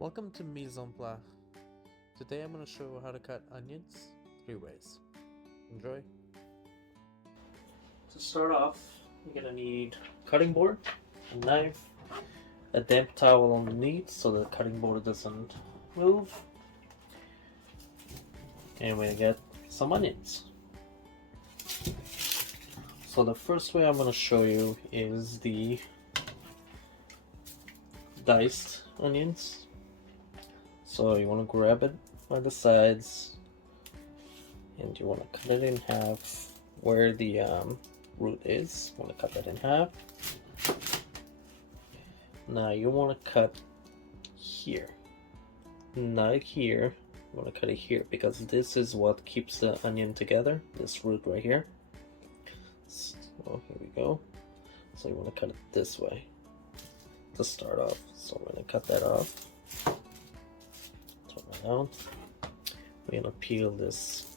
Welcome to Mise en Plat. Today I'm going to show you how to cut onions 3 ways. Enjoy! To start off, you're going to need a cutting board, a knife, a damp towel underneath so the cutting board doesn't move, and we get some onions. So the first way I'm going to show you is the diced onions. So you want to grab it by the sides and you want to cut it in half where the root is. You want to cut that in half. Now you want to cut here, not here. You want to cut it here because this is what keeps the onion together, this root right here. So here we go. So you want to cut it this way to start off. So I'm going to cut that off. Turn it out. We're going to peel this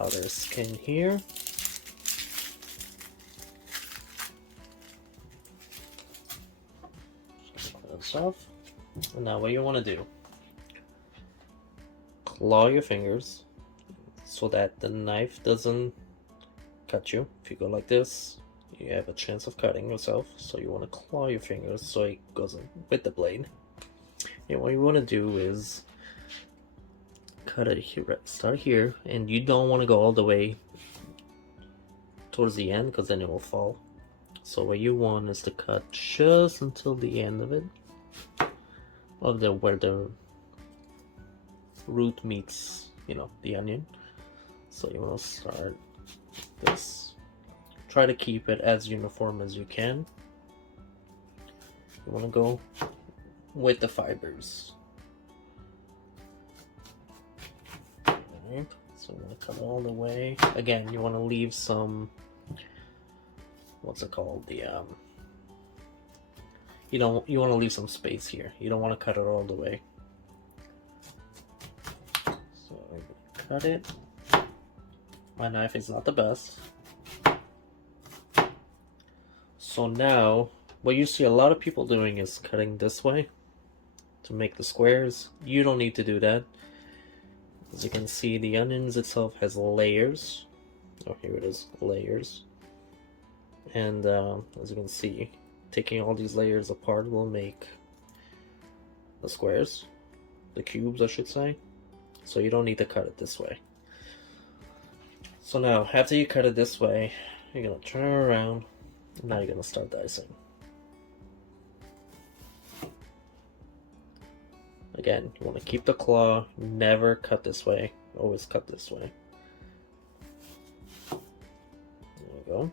outer skin here. Cut this off. And now what you want to do, claw your fingers so that the knife doesn't cut you. If you go like this, you have a chance of cutting yourself, so you want to claw your fingers so it goes with the blade. And what you want to do is cut it here, start here, and you don't want to go all the way towards the end because then it will fall. So what you want is to cut just until the end of it, where the root meets, the onion. So you want to start this. Try to keep it as uniform as you can. You want to go with the fibers. Alright, so you want to cut all the way. Again, you want to leave some, what's it called? You want to leave some space here. You don't want to cut it all the way. So I'm gonna cut it. My knife is not the best. So now, what you see a lot of people doing is cutting this way to make the squares. You don't need to do that. As you can see, the onions itself has layers. Oh, here it is, layers. And as you can see, taking all these layers apart will make the squares, the cubes I should say. So you don't need to cut it this way. So now, after you cut it this way, you're going to turn it around. Now you're going to start dicing. Again, you want to keep the claw, never cut this way, always cut this way. There we go.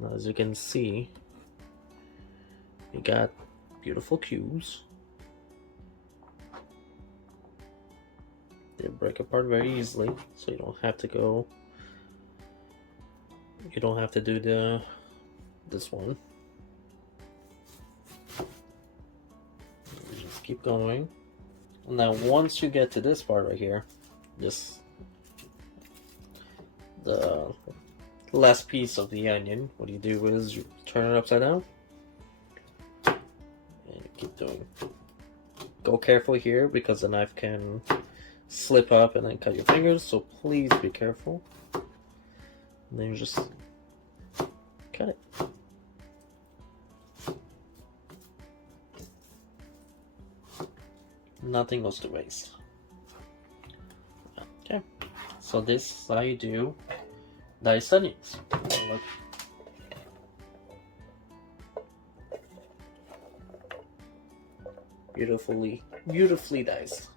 Now as you can see, you got beautiful cubes. They break apart very easily, so you don't have to do this one. You just keep going. And now once you get to this part right here, the last piece of the onion, what you do is you turn it upside down and you keep doing. Go careful here because the knife can slip up and then cut your fingers, so please be careful. And then you just cut it. Nothing goes to waste. Okay, so this is how you do diced onions. Look. Beautifully diced.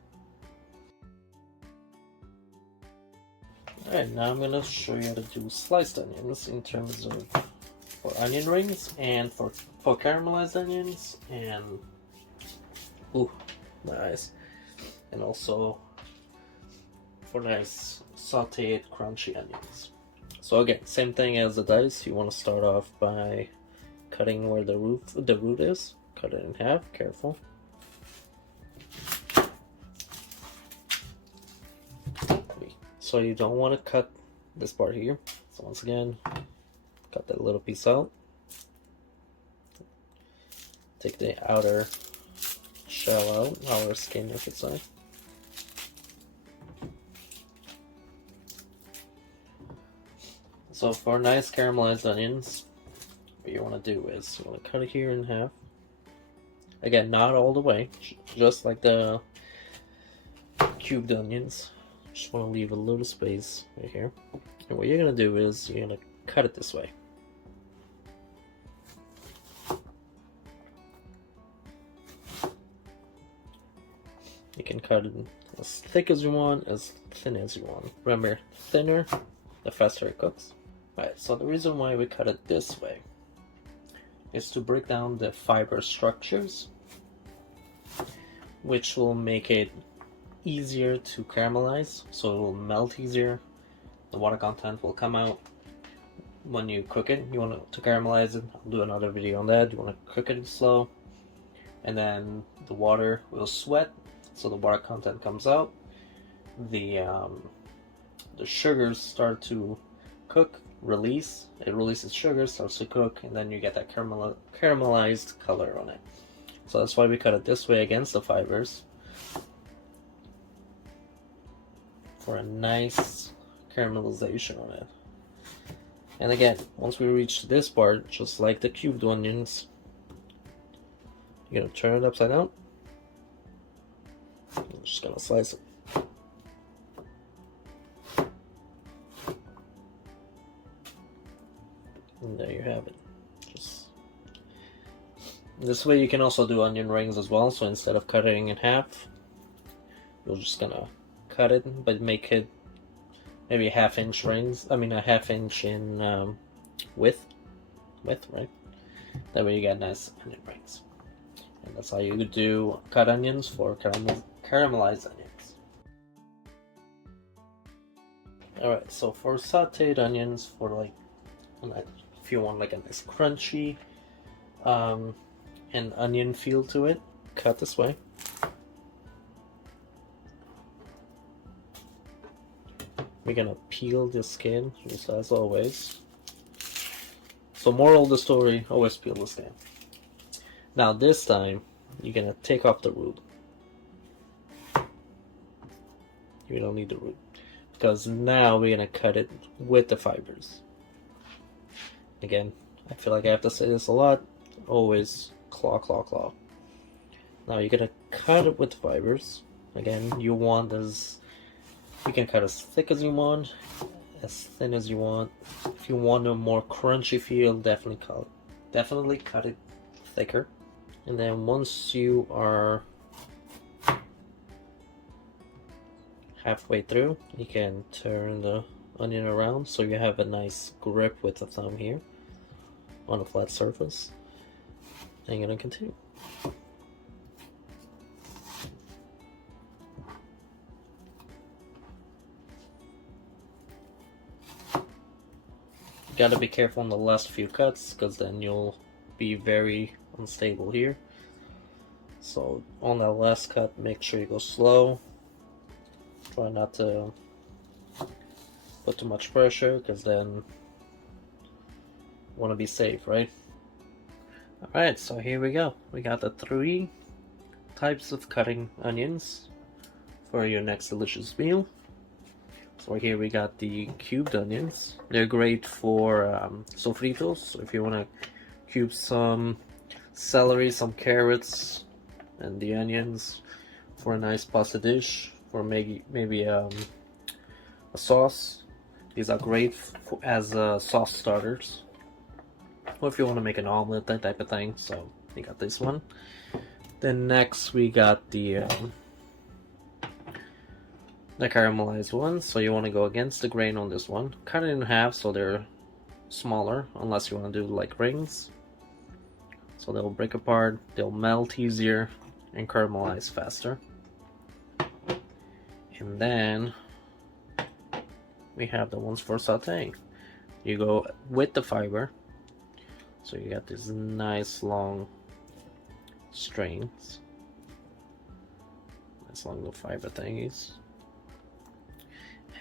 Alright, now I'm gonna show you how to do sliced onions in terms of for onion rings and for caramelized onions and nice, and also for nice sautéed crunchy onions. So again, same thing as the dice. You want to start off by cutting where the root is. Cut it in half. Careful. So you don't want to cut this part here. So once again, cut that little piece out. take the outer shell out, outer skin I should say. So for nice caramelized onions, what you want to do is you want to cut it here in half. Again, not all the way, just like the cubed onions. Just want to leave a little space right here. And what you're going to do is you're going to cut it this way. You can cut it as thick as you want, as thin as you want. Remember, thinner, the faster it cooks. Alright, so the reason why we cut it this way is to break down the fiber structures, which will make it easier to caramelize, so it will melt easier. The water content will come out when you cook it. You want to caramelize it, I'll do another video on that. You want to cook it slow, and then the water will sweat, so the water content comes out. The sugars start to cook, release. It releases sugar, starts to cook, and then you get that caramelized color on it. So that's why we cut it this way against the fibers, for a nice caramelization on it. And again, once we reach this part, just like the cubed onions, you're gonna turn it upside down. I'm just gonna slice it. And there you have it. Just this way you can also do onion rings as well. So instead of cutting in half, you're just gonna cut it, but make it maybe half-inch rings. I mean a half-inch in width, right? That way you get nice onion rings. And that's how you do cut onions for caramelized onions. Alright, so for sauteed onions, for like, if you want like a nice crunchy and onion feel to it, cut this way. We're gonna peel the skin, just as always. So moral of the story, always peel the skin. Now this time, you're gonna take off the root. You don't need the root, because now we're gonna cut it with the fibers. Again, I feel like I have to say this a lot, always claw, claw, claw. Now you're gonna cut it with the fibers. Again, you can cut as thick as you want, as thin as you want. If you want a more crunchy feel, definitely cut it thicker. And then once you are halfway through, you can turn the onion around so you have a nice grip with the thumb here on a flat surface. And you're gonna continue. You gotta be careful on the last few cuts, because then you'll be very unstable here. So on that last cut, make sure you go slow. Try not to put too much pressure, because then you want to be safe, right? Alright, so here we go. We got the 3 types of cutting onions for your next delicious meal. So here we got the cubed onions. They're great for sofritos. So if you want to cube some celery, some carrots, and the onions for a nice pasta dish, or maybe a sauce. These are great as sauce starters, or if you want to make an omelet, that type of thing. So we got this one. Then next we got the caramelized one. So you want to go against the grain on this one. Cut it in half so they're smaller, unless you want to do like rings. So they'll break apart, they'll melt easier, and caramelize faster. And then we have the ones for sauteing. You go with the fiber, so you got these nice long strings, nice long little fiber thingies,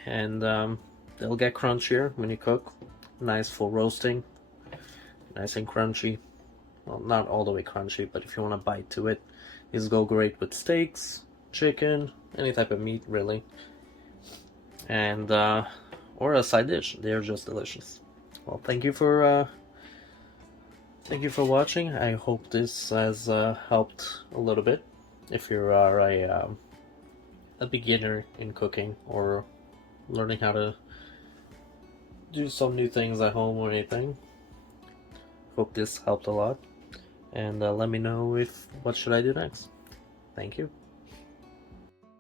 and they'll get crunchier when you cook. Nice for roasting, nice and crunchy. well, not all the way crunchy, but if you want to bite to it, these go great with steaks, chicken, any type of meat really, and or a side dish. They're just delicious. Well, thank you for watching. I hope this has helped a little bit. If you are a beginner in cooking or learning how to do some new things at home or anything, hope this helped a lot. And let me know what should I do next. Thank you.